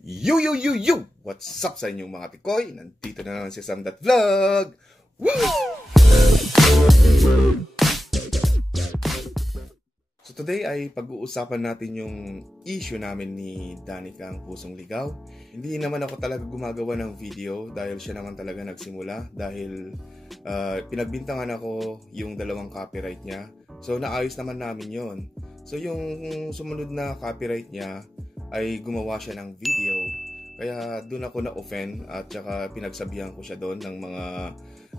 Yo! What's up sa inyong mga tikoy? Nandito na naman si Sam.Vlog! Woo! So today ay pag-uusapan natin yung issue namin ni Danica ang Pusong Ligaw. Hindi naman ako talaga gumagawa ng video dahil siya naman talaga nagsimula. Dahil pinagbintangan ako yung dalawang copyright niya. So naayos naman namin yon. So yung sumunod na copyright niya ay gumawa siya ng video. Kaya doon ako na-offend at saka pinagsabihan ko siya doon ng mga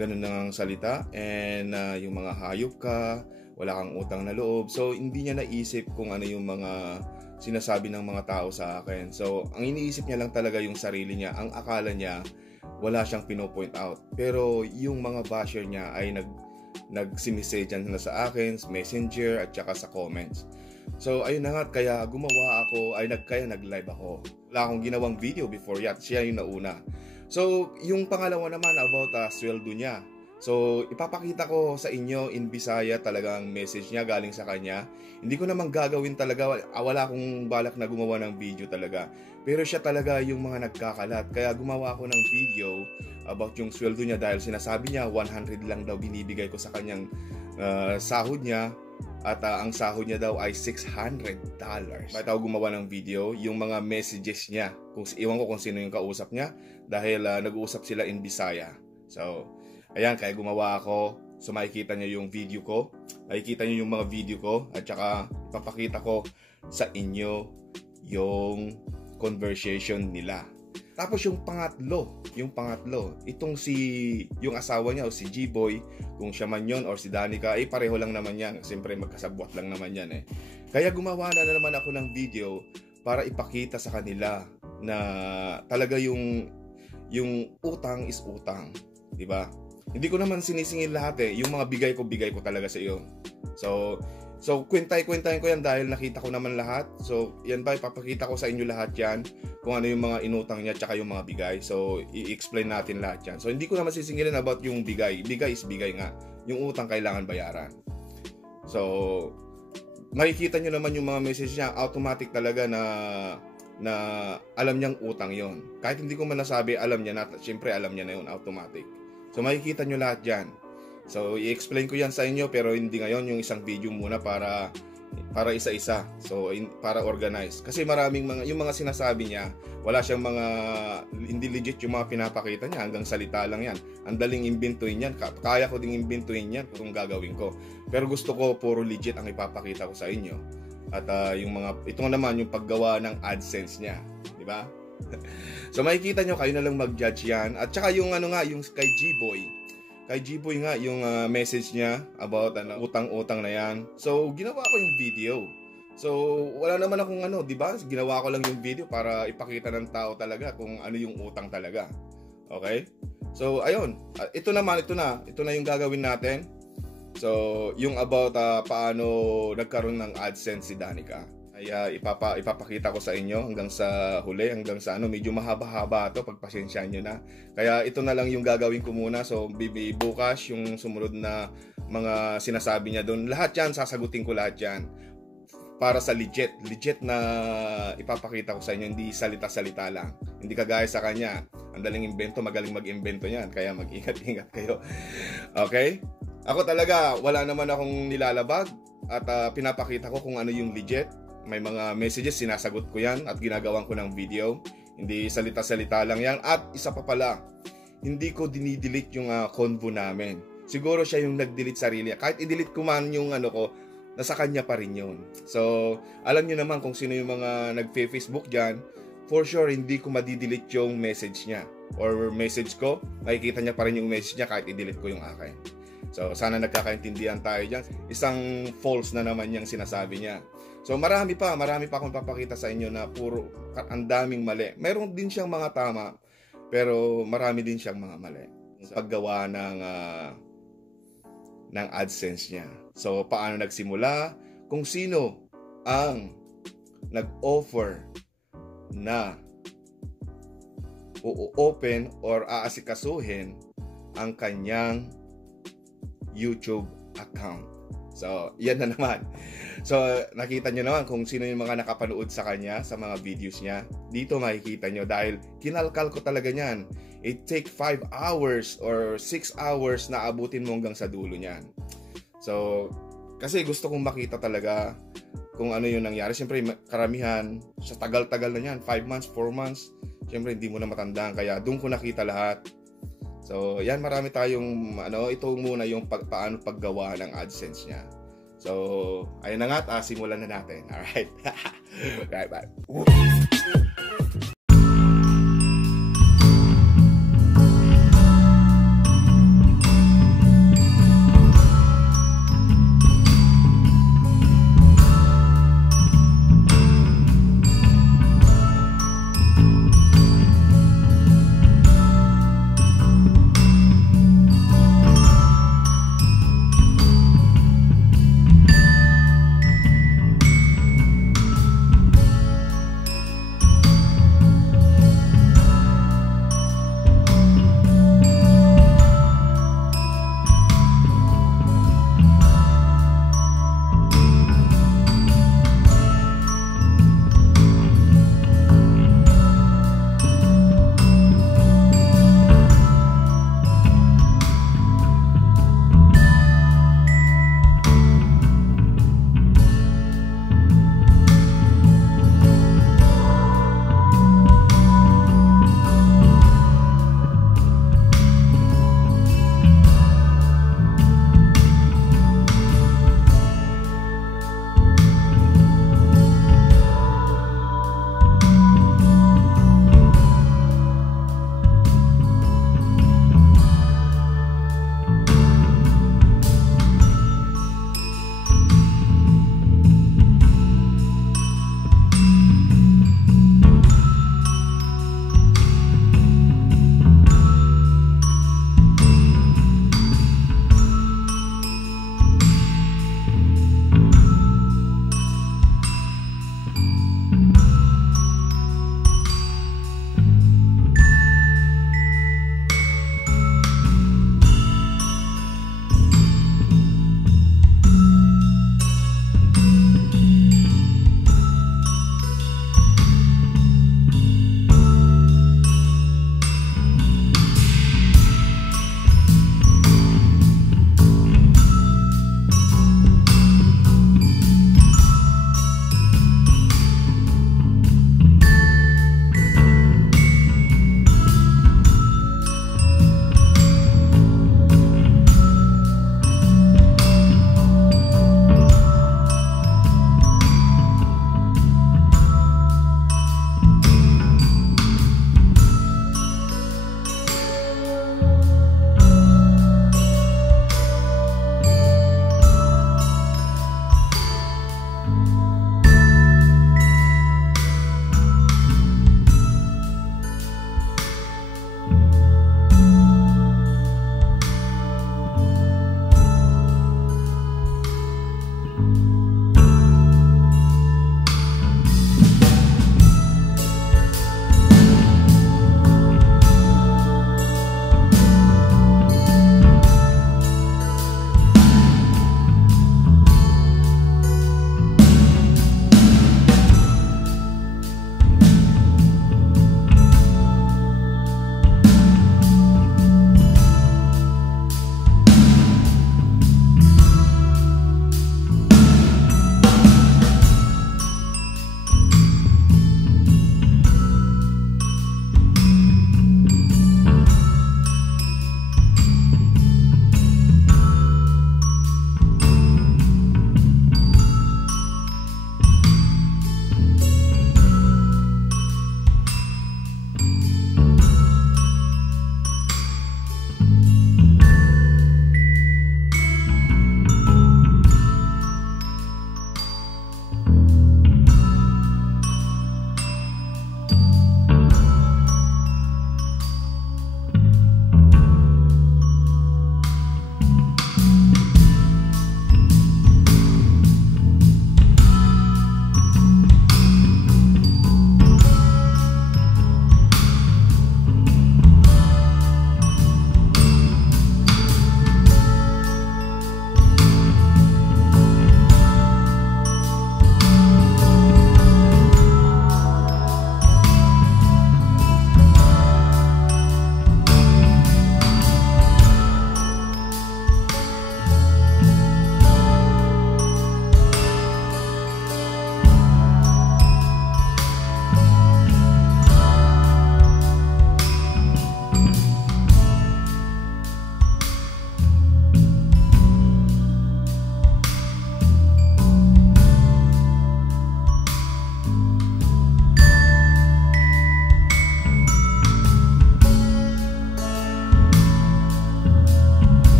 ganun ng salita and yung mga hayop ka, wala kang utang na loob. So hindi niya naisip kung ano yung mga sinasabi ng mga tao sa akin. So ang iniisip niya lang talaga yung sarili niya. Ang akala niya wala siyang pino-point out. Pero yung mga basher niya ay nagsimesejan na sa akin, sa messenger at saka sa comments. So ayun na nga, kaya gumawa ako, nag-live ako. Wala akong ginawang video before yet, siya yung nauna. So yung pangalawa naman about sweldo niya. So ipapakita ko sa inyo in Bisaya talagang message niya galing sa kanya. Hindi ko naman gagawin talaga, wala akong balak na gumawa ng video talaga. Pero siya talaga yung mga nagkakalat. Kaya gumawa ako ng video about yung sweldo niya dahil sinasabi niya 100 lang daw binibigay ko sa kanyang sahod niya. At ang sahod niya daw ay $600. Bakit ako gumawa ng video? Yung mga messages niya. Iwan ko kung sino yung kausap niya. Dahil nag-uusap sila in Bisaya. So, ayan, kaya gumawa ako. So, makikita niyo yung video ko. Makikita niyo yung mga video ko. At saka, ipapakita ko sa inyo yung conversation nila. Tapos yung pangatlo, itong yung asawa niya o si G-Boy, kung siya man yun or si Danica, ay pareho lang naman yan. Siyempre magkasabwat lang naman yan eh. Kaya gumawa na naman ako ng video para ipakita sa kanila na talaga yung utang is utang. Diba? Hindi ko naman sinisingil lahat eh. Yung mga bigay ko talaga sa iyo. So kwentahin ko yan dahil nakita ko naman lahat. So, yan ba, ipapakita ko sa inyo lahat yan. Kung ano yung mga inutang niya tsaka yung mga bigay. So, i-explain natin lahat yan. So, hindi ko naman sisingilin about yung bigay. Bigay is bigay nga. Yung utang kailangan bayaran. So, makikita nyo naman yung mga message niya. Automatic talaga na alam niyang utang yon. Kahit hindi ko man nasabi, alam niya na. Siyempre, alam niya na yun, automatic. So, makikita nyo lahat yan. So, i-explain ko yan sa inyo pero hindi ngayon, yung isang video muna para isa-isa. So, para organize. Kasi maraming yung mga sinasabi niya, wala siyang hindi legit yung mga pinapakita niya. Hanggang salita lang yan. Ang daling imbintuin yan. Kaya ko ding imbintuin yan kung gagawin ko. Pero gusto ko puro legit ang ipapakita ko sa inyo. At ito naman yung paggawa ng AdSense niya. Di ba? So, makikita nyo, kayo na lang mag-judge yan. At saka yung yung kay G-Boy. Kay G-Boy nga, yung message niya about utang-utang na yan. So, ginawa ko yung video. So, wala naman akong di ba? Ginawa ko lang yung video para ipakita ng tao talaga kung ano yung utang talaga. Okay? So, ayun. Ito na yung gagawin natin. So, yung about paano nagkaroon ng AdSense si Danica. Ay ipapakita ko sa inyo hanggang sa huli, hanggang sa medyo mahaba-haba ito, pagpasensyaan nyo na. Kaya ito na lang yung gagawin ko muna. So bukas yung sumunod na mga sinasabi niya doon, lahat yan sasagutin ko, lahat yan para sa legit na ipapakita ko sa inyo, hindi salita-salita lang. Hindi kagaya sa kanya, ang daling imbento, magaling mag-imbento yan, kaya mag-ingat-ingat kayo. Okay? Ako talaga, wala naman akong nilalabag at pinapakita ko kung ano yung legit. May mga messages, sinasagot ko yan at ginagawan ko ng video. Hindi salita-salita lang yan. At isa pa pala, hindi ko dinidelete yung convo namin. Siguro siya yung nag-delete sarili. Kahit i-delete ko man yung ko, nasa kanya pa rin yun. So, alam nyo naman kung sino yung mga nag-Facebook dyan. For sure, hindi ko madidelete yung message niya. Or message ko, makikita niya pa rin yung message niya kahit i-delete ko yung akin. So, sana nagkakaintindihan tayo dyan. Isang false na naman yung sinasabi niya. So marami pa akong papakita sa inyo na puro ang daming mali. Mayroon din siyang mga tama, pero marami din siyang mga mali sa paggawa ng AdSense niya. So paano nagsimula, kung sino ang nag-offer na o-open or aasikasuhin ang kanyang YouTube account. So, yan na naman. So, nakita nyo naman kung sino yung mga nakapanood sa kanya, sa mga videos niya. Dito makikita nyo dahil kinalkal ko talaga niyan. It take 5 hours or 6 hours na abutin mo hanggang sa dulo niyan. So, kasi gusto kong makita talaga kung ano yung nangyari. Siyempre, karamihan, sa tagal-tagal na yan, 5 months, 4 months, siyempre hindi mo na matandaan. Kaya doon ko nakita lahat. So, yan, marami tayong, ito muna yung paano paggawa ng AdSense niya. So, ayun na nga, simulan na natin. Alright? Right, bye.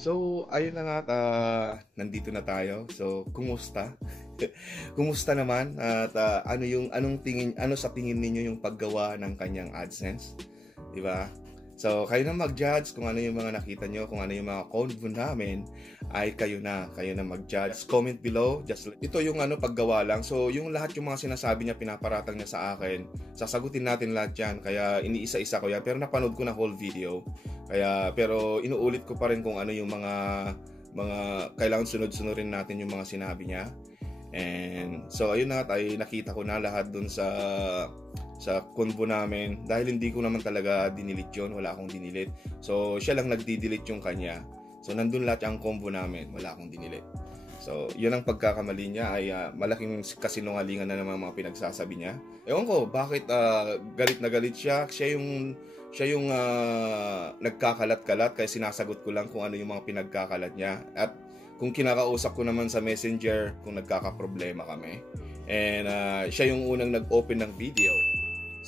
So, ayun na nga, nandito na tayo. So, kumusta? Kumusta naman? At ano sa tingin ninyo yung paggawa ng kanyang AdSense? 'Di ba? So, kayo na mag-judge kung ano yung mga nakita nyo, kung ano yung mga convo namin, ay kayo na mag-judge. Comment below. Ito yung paggawa lang. So, yung lahat yung mga sinasabi niya, pinaparatang niya sa akin, sasagutin natin lahat yan. Kaya iniisa-isa ko yan. Pero napanood ko na whole video. Pero inuulit ko pa rin kung ano yung mga kailangan sunod-sunodin natin yung mga sinabi niya. And so, ayun na, ay nakita ko na lahat dun sa convo namin, dahil hindi ko naman talaga dinilit yun, wala akong dinilit. So siya lang nagdi-delete yung kanya. So nandun lahat yung convo namin, wala akong dinilit. So yun ang pagkakamali niya, ay malaking kasinungalingan na naman mga pinagsasabi niya. Ewan ko bakit galit na galit siya. Siya yung nagkakalat-kalat, kaya sinasagot ko lang kung ano yung mga pinagkakalat niya. At kung kinakausap ko naman sa Messenger kung nagkakaproblema kami. And siya yung unang nag-open ng video,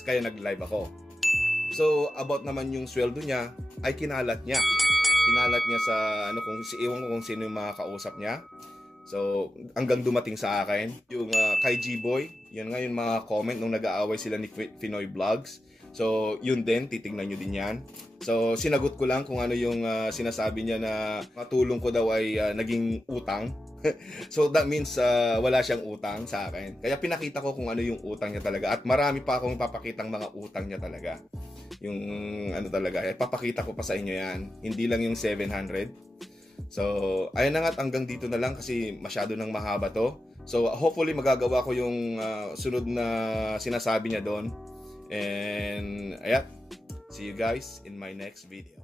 kaya nag-live ako. So, about naman yung sweldo niya, ay kinalat niya. Kinalat niya sa, iwan ko kung sino yung mga kausap niya. So, hanggang dumating sa akin. Yung kay G-Boy, yun nga yung mga comment nung nag-aaway sila ni Pinoy Vlogs. So, yun din, titignan nyo din yan. So, sinagot ko lang kung ano yung sinasabi niya na matulong ko daw ay naging utang. So, that means wala siyang utang sa akin. Kaya pinakita ko kung ano yung utang niya talaga. At marami pa akong papakitang mga utang niya talaga. Yung talaga, papakita ko pa sa inyo yan. Hindi lang yung 700. So, ayun na nga, hanggang dito na lang kasi masyado nang mahaba to. So, hopefully magagawa ko yung sunod na sinasabi niya doon. And ayan, see you guys in my next video.